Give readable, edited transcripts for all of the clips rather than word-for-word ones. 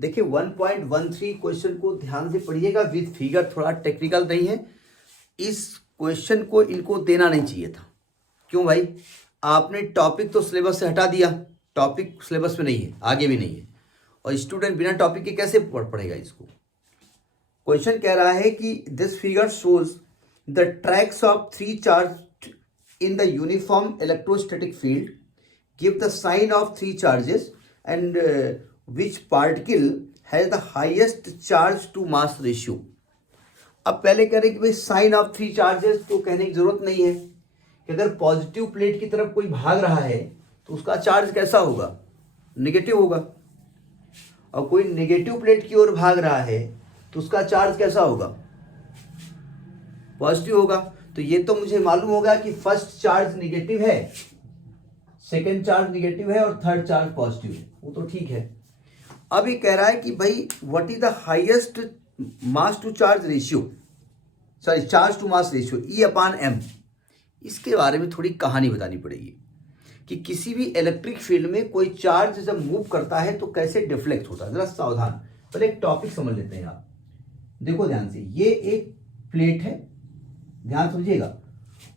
देखिए 1.13 क्वेश्चन को ध्यान से पढ़िएगा विद फिगर, थोड़ा टेक्निकल नहीं है। इस क्वेश्चन को इनको देना नहीं चाहिए था। क्यों भाई? आपने टॉपिक तो सिलेबस से हटा दिया, टॉपिक सिलेबस में नहीं है, आगे भी नहीं है, और स्टूडेंट बिना टॉपिक के कैसे पढ़ेगा इसको? क्वेश्चन कह रहा है कि this figure shows the tracks of 3 charge in the uniform electrostatic field, give the sign of 3 charges and which particle has the highest charge to mass ratio. अब पहले कह रहे कि भाई साइन ऑफ 3 चार्जेस, तो कहने की जरूरत नहीं है कि अगर पॉजिटिव प्लेट की तरफ कोई भाग रहा है तो उसका चार्ज कैसा होगा? नेगेटिव होगा। और कोई नेगेटिव प्लेट की ओर भाग रहा है तो उसका चार्ज कैसा होगा? पॉजिटिव होगा। तो ये तो मुझे मालूम होगा कि फर्स्ट चार्ज नेगेटिव है, सेकेंड चार्ज नेगेटिव है और थर्ड चार्ज पॉजिटिव है, वो तो ठीक है। अब ये कह रहा है कि भाई what is the highest mass to charge ratio, sorry charge to mass ratio, E/m। इसके बारे में थोड़ी कहानी बतानी पड़ेगी कि किसी भी इलेक्ट्रिक फील्ड में कोई चार्ज जब मूव करता है तो कैसे डिफ्लेक्ट होता है। जरा सावधान, पहले एक टॉपिक समझ लेते हैं आप। देखो ध्यान से, ये एक प्लेट है, ध्यान समझिएगा,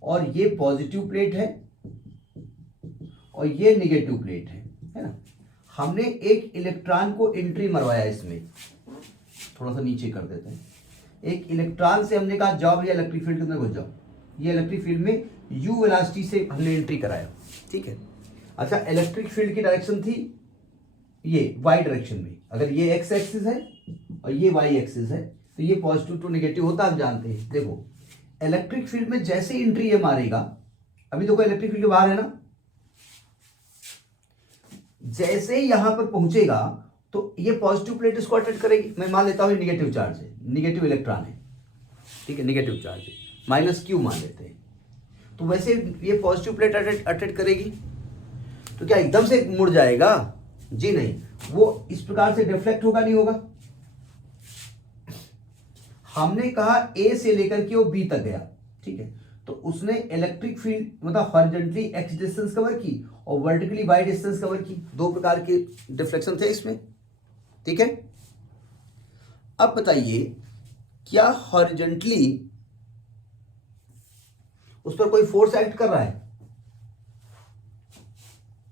और ये पॉजिटिव प्लेट है और ये नेगेटिव प्लेट है ना। हमने एक इलेक्ट्रॉन को एंट्री मरवाया इसमें, थोड़ा सा नीचे कर देते हैं। एक इलेक्ट्रॉन से हमने कहा जाओ भैया इलेक्ट्रिक फील्ड के अंदर घुस जाओ। ये इलेक्ट्रिक फील्ड में यू वेलोसिटी से हमने एंट्री कराया, ठीक है। अच्छा, इलेक्ट्रिक फील्ड की डायरेक्शन थी ये वाई डायरेक्शन में। अगर ये एक्स एक्सिस है और ये वाई एक्सिस है तो ये पॉजिटिव टू नेगेटिव होता है, आप जानते हैं। देखो इलेक्ट्रिक फील्ड में जैसे एंट्री ये मारेगा, अभी देखो इलेक्ट्रिक फील्ड के बाहर है ना, जैसे ही यहां पर पहुंचेगा तो ये पॉजिटिव प्लेट इसको अट्रैक्ट करेगी। मैं मान लेता हूं नेगेटिव चार्ज है, नेगेटिव इलेक्ट्रॉन है, ठीक है, नेगेटिव चार्ज है, माइनस क्यू मान लेते हैं। तो वैसे ये पॉजिटिव प्लेट अट्रैक्ट करेगी तो क्या एकदम से मुड़ जाएगा? जी नहीं, वो इस प्रकार से डिफ्लेक्ट होगा, नहीं होगा। हमने कहा ए से लेकर के वो बी तक गया, ठीक है, तो उसने इलेक्ट्रिक फील्ड मतलब हॉरिजॉन्टली एक्स डिस्टेंस कवर की और वर्टिकली वाई डिस्टेंस कवर की। दो प्रकार के डिफ्लेक्शन थे इसमें, ठीक है। अब बताइए क्या हॉरिजॉन्टली उस पर कोई फोर्स एक्ट कर रहा है?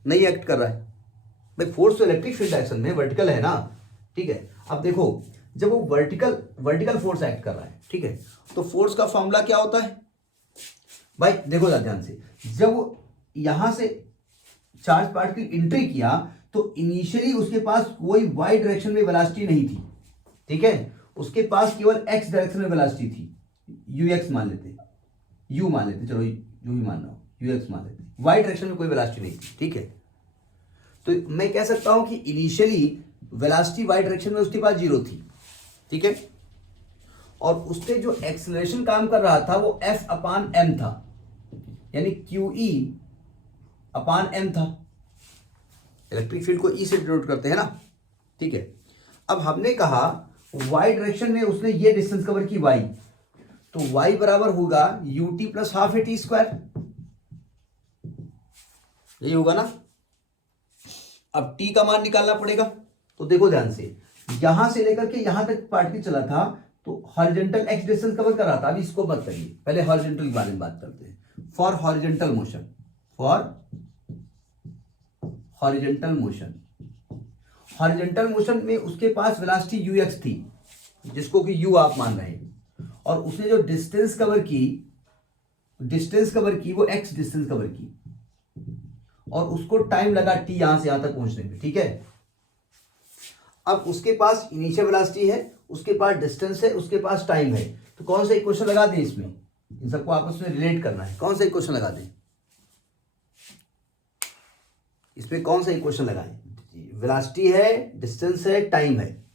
नहीं एक्ट कर रहा है भाई। फोर्स तो इलेक्ट्रिक फील्ड डायरेक्शन में वर्टिकल है ना, ठीक है। अब देखो जब वो वर्टिकल फोर्स एक्ट कर रहा है, ठीक है, तो फोर्स का फॉर्मूला क्या होता है भाई? देखो ध्यान से, जब वो यहां से चार्ज पार्टिकल एंट्री किया तो इनिशियली उसके पास कोई वाई डायरेक्शन में वेलोसिटी नहीं थी, ठीक है, उसके पास केवल एक्स डायरेक्शन में वेलोसिटी थी। यूएक्स मान लेते, यू मान लेते, चलो यू ही मानना हो, यूएक्स मान लेते, वाई डायरेक्शन में कोई वेलोसिटी नहीं थी, ठीक है। तो मैं कह सकता हूं कि इनिशियली वेलोसिटी वाई डायरेक्शन में उसके पास 0 थी, ठीक है, और उससे जो एक्सेलरेशन काम कर रहा था वो F/m था, यानी QE/m था। इलेक्ट्रिक फील्ड को E से डिनोट करते हैं ना, ठीक है। अब हमने कहा वाई डायरेक्शन में उसने ये डिस्टेंस कवर की y, तो y बराबर होगा ut plus half A T square, यही होगा ना। अब t का मान निकालना पड़ेगा, तो देखो ध्यान से, यहां से लेकर के यहां तक पार्टिकल चला था तो हॉरिजॉन्टल एक्स डिस्टेंस कवर कर रहा था। अभी इसको मत करिए, पहले हॉरिजॉन्टल के बारे में बात करते हैं। For horizontal motion, horizontal motion में उसके पास वेलोसिटी यूएक्स थी, जिसको कि यू आप मान रहे हैं, और उसने जो डिस्टेंस कवर की वो एक्स डिस्टेंस कवर की, और उसको टाइम लगा टी यहां से यहां तक पहुंचने में, ठीक है। अब उसके पास इनिशियल वेलोसिटी है, उसके पास डिस्टेंस है, उसके पास टाइम है, तो कौन सा इक्वेशन लगा दें इसमें? इन सबको आपस में रिलेट करना है, कौन सा इक्वेशन लगा दें इसमें? कौन सा इक्वेशन लगाएं? वेलोसिटी है, डिस्टेंस है, टाइम है।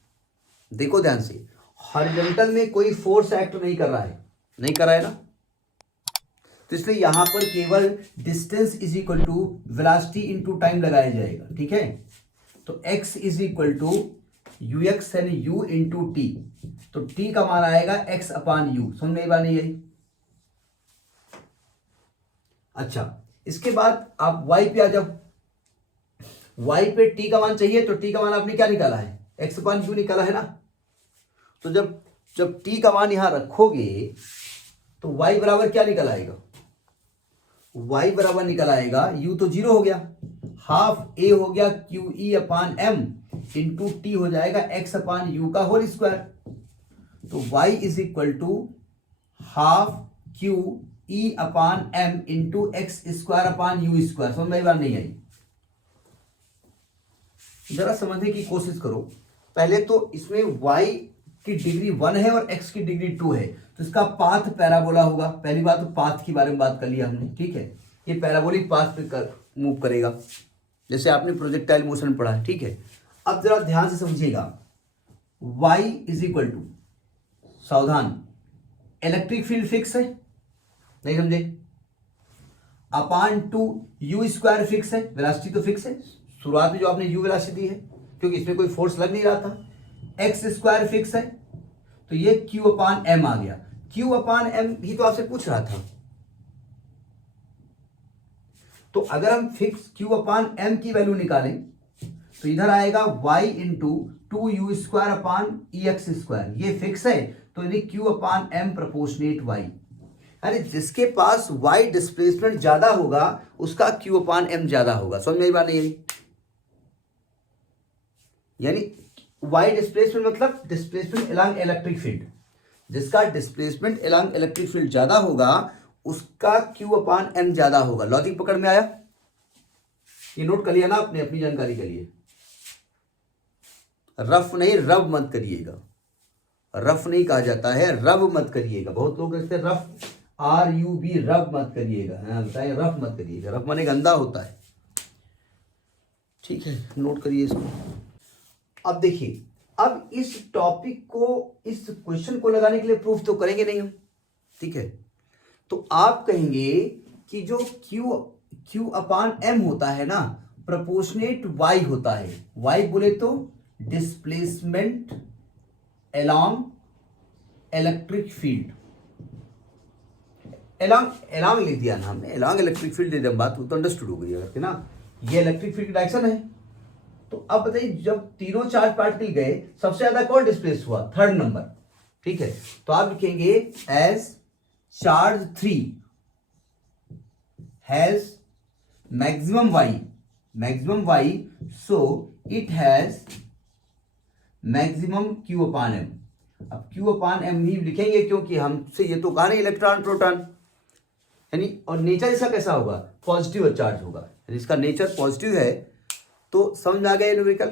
देखो ध्यान से, हॉरिजॉन्टल में कोई फोर्स एक्ट नहीं कर रहा है ना, तो इसलिए यहां पर केवल distance is equal to velocity into time लगाया जाएगा, ठीक है। तो x is equal to u x यानी u इंटू टी, तो t का मान आएगा x/u। समझ में बात नहीं आई? अच्छा, इसके बाद आप y पे आ जाओ। y पे t का मान चाहिए, तो t का मान आपने क्या निकाला है? एक्स अपान यू निकला है ना। तो जब टी का मान यहां रखोगे तो y बराबर क्या निकल आएगा, y बराबर निकल आएगा, u तो 0 हो गया, हाफ a हो गया q e upon m into t हो जाएगा x अपान यू का होल स्क्वायर। तो y is equal to half q e upon m into x square upon u square. समझ में बात नहीं आई? जरा समझने की कोशिश करो। पहले तो इसमें y की डिग्री 1 है और x की डिग्री 2 है, तो इसका पाथ पैराबोला होगा। पहली बात तो पाथ के बारे में बात कर लिया हमने, ठीक है। ये पैराबोलिक पाथ पे मूव करेगा, जैसे आपने प्रोजेक्टाइल मोशन पढ़ा है, ठीक है। अब जरा ध्यान से समझिएगा, y इज इक्वल टू, सावधान, इलेक्ट्रिक फील्ड फिक्स है, नहीं समझे, अपान 2 यू स्क्वायर फिक्स है, वेलोसिटी तो फिक्स है, शुरुआत में जो आपने यू वेलोसिटी दी है क्योंकि इसमें कोई फोर्स लग नहीं रहा था, एक्स स्क्वायर फिक्स है, तो ये क्यू अपान एम आ गया। क्यू अपान एम ही तो आपसे पूछ रहा था। तो अगर हम फिक्स क्यू अपान एम की वैल्यू निकालें तो इधर आएगा y into 2u square upon e x square, ये फिक्स है, तो यानी Q upon M proportionate y। यानी जिसके पास y डिस्प्लेसमेंट ज्यादा होगा उसका क्यू अपान एम ज्यादा होगा। समझ में आई बात नहीं आई? यानी y डिस्प्लेसमेंट मतलब डिस्प्लेसमेंट अलोंग इलेक्ट्रिक फील्ड, जिसका डिस्प्लेसमेंट अलोंग इलेक्ट्रिक फील्ड ज्यादा होगा उसका क्यू अपान एम ज्यादा होगा। लॉजिक पकड़ में आया? ये नोट कर लिया ना आपने अपनी जानकारी के लिए। रफ नहीं, रब मत करिएगा। रफ नहीं कहा जाता है, रब मत करिएगा। बहुत लोग कहते हैं रफ, RUB, रब मत करिएगा। हाँ बताएं, रफ मत करिएगा। रफ माने गंदा होता है, ठीक है, नोट करिए इसको। अब देखिए, अब इस टॉपिक को, इस क्वेश्चन को लगाने के लिए प्रूफ तो करेंगे नहीं हम, ठीक है। तो आप कहेंगे कि जो Q अपान एम होता है ना, प्रोपोर्शनेट y होता है। y बोले तो displacement along electric field, along लिख दिया ना हमने, अलोंग इलेक्ट्रिक फील्ड दे दिया, बात तो अंडरस्टूड हो गई है ना। ये इलेक्ट्रिक फील्ड की डायरेक्शन है। तो अब बताइए, जब तीनों चार्ज पार्टिकल गए, सबसे ज्यादा कौन डिस्प्लेस हुआ? थर्ड नंबर, ठीक है। तो आप लिखेंगे as charge 3 has maximum y, so it has maximum q upon m। अब q अपान m ही लिखेंगे क्योंकि हमसे ये तो कहा नहीं इलेक्ट्रॉन प्रोटॉन, यानी, और नेचर इसका कैसा होगा? पॉजिटिव चार्ज होगा, यानी इसका नेचर पॉजिटिव है। तो समझ आ गया न्यूमेरिकल?